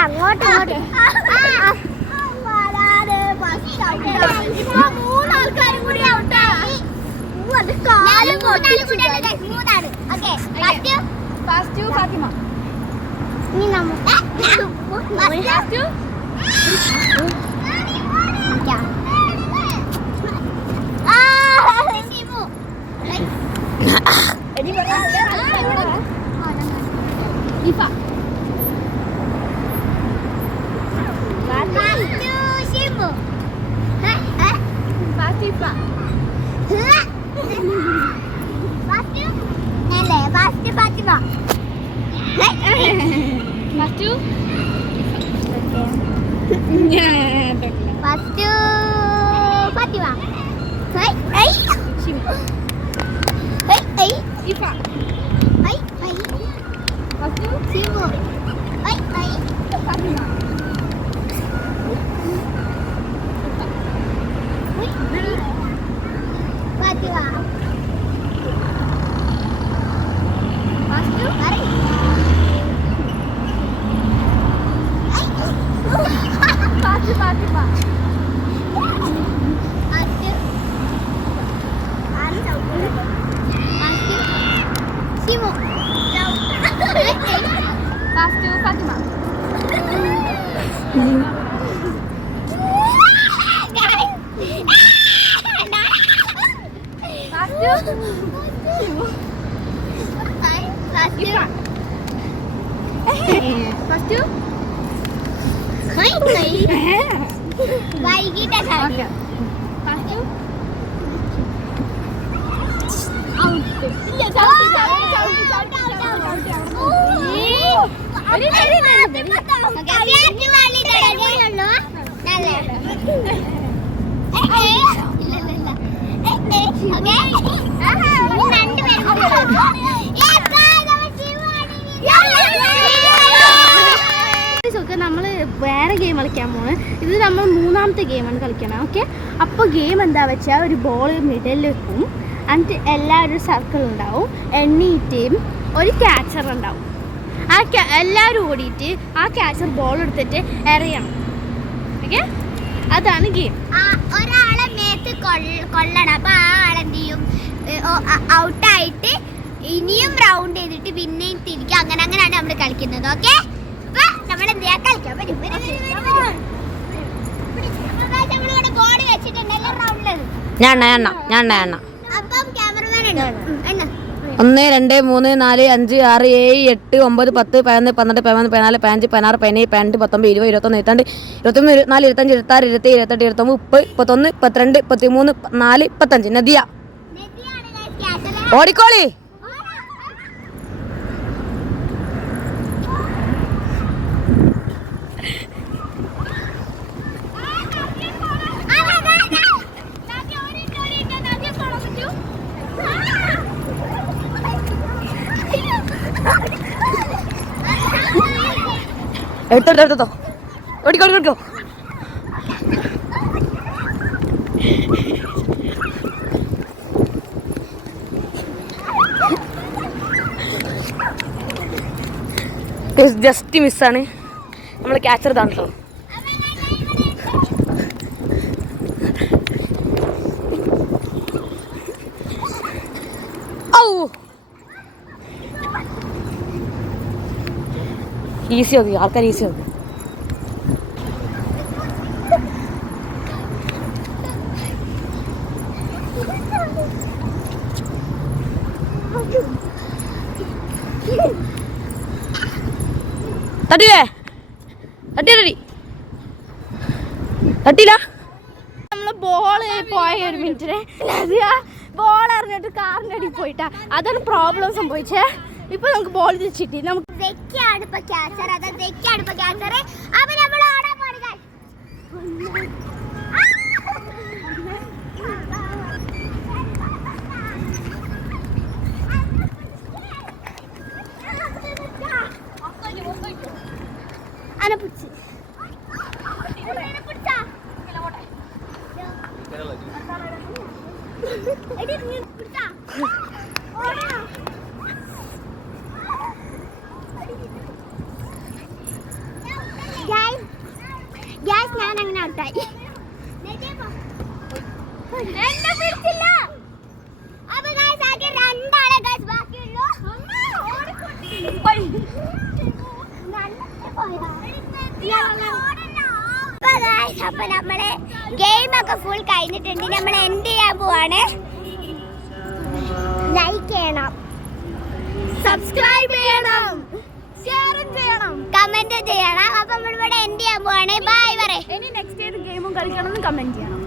അങ്ങോട്ട് മൂന്നാൾക്കാരും കൂടി ഔട്ടായി. ഫാത്തിമ. നമ്മള് വേറെ ഗെയിം കളിക്കാൻ പോണ്. ഇത് നമ്മൾ മൂന്നാമത്തെ ഗെയിമാണ് കളിക്കണം. ഓക്കെ, അപ്പോൾ ഗെയിം എന്താ വെച്ചാൽ ഒരു ബോൾ മിഡിൽ വെക്കും, എന്നിട്ട് എല്ലാവരും സർക്കിൾ ഉണ്ടാവും, എണ്ണീറ്റേയും ഒരു ക്യാച്ചർ ഉണ്ടാവും. എല്ലാവരും ഓടിയിട്ട് ആ ക്യാച്ചർ ബോൾ എടുത്തിട്ട് എറിയണം. ഓക്കെ, അതാണ് ഗെയിം. ഒരാളെ മേത്ത് കൊള്ളണം. അപ്പോൾ ആ ആളെന്ത് ചെയ്യും, ഔട്ടായിട്ട് ഇനിയും റൗണ്ട് ചെയ്തിട്ട് പിന്നെയും തിരിക്കും. അങ്ങനെയാണ് നമ്മൾ കളിക്കുന്നത്. ഓക്കെ, അപ്പൊ നമ്മൾ എന്ത് ചെയ്യാൻ കളിക്കാൻ പറ്റും. ബോർഡ് വെച്ചിട്ടുണ്ടല്ലോ റൗണ്ടിലത്. അപ്പം ക്യാമറമാൻ ഉണ്ടോ? 1 2 3 4 5 6 7 8 9 10 11 12 13 14 15 16 17 18 19 20 21 22 23 24 25 26 27 28 29 30 31 32 33 34 35. നദിയ ഓടിക്കോളി. എടുത്തോ ഓടിക്കോ. ജസ്റ്റ് മിസ്സാണ്. നമ്മൾ ക്യാച്ചർ താണല്ലോ. ഈസി ആക്കി ആൾക്കാർ ഈസി ആക്കി. തട്ടില്ല. നമ്മള് ബോള് പോയ ഒരു മിനിറ്റിന് ബോൾ എറിഞ്ഞിട്ട് കാറിൻ്റെ അടി പോയിട്ടാ. അതാണ് പ്രോബ്ലം സംഭവിച്ചേ. ഇപ്പൊ നമുക്ക് ബോൾ തിരിച്ചിട്ട് നമുക്ക് അനപ്പിച്ച് ഞാൻ അങ്ങനെ ഔട്ടായി. എന്നെ പിടിച്ചില്ല. അപ്പൊ ഗൈസ് ആകെ രണ്ടാളെ ഗൈസ് ബാക്കിയുള്ളൂ. അപ്പൊ നമ്മള് ഗെയിം ഒക്കെ ഫുൾ കഴിഞ്ഞിട്ടുണ്ട്. നമ്മൾ എന്ത് ചെയ്യാൻ പോവാണ്? ലൈക്ക് ചെയ്യണം, സബ്സ്ക്രൈബ് ചെയ്യണം, ഷെയർ ചെയ്യണം, കമന്റ് ചെയ്യണം. അപ്പൊ നമ്മളിവിടെ എന്ത് ചെയ്യാൻ പോവാണ്? ബൈ പറയ്. ഇനി നെക്സ്റ്റ് ഏത് ഗെയിമും കളിക്കണം എന്ന് കമന്റ് ചെയ്യണം.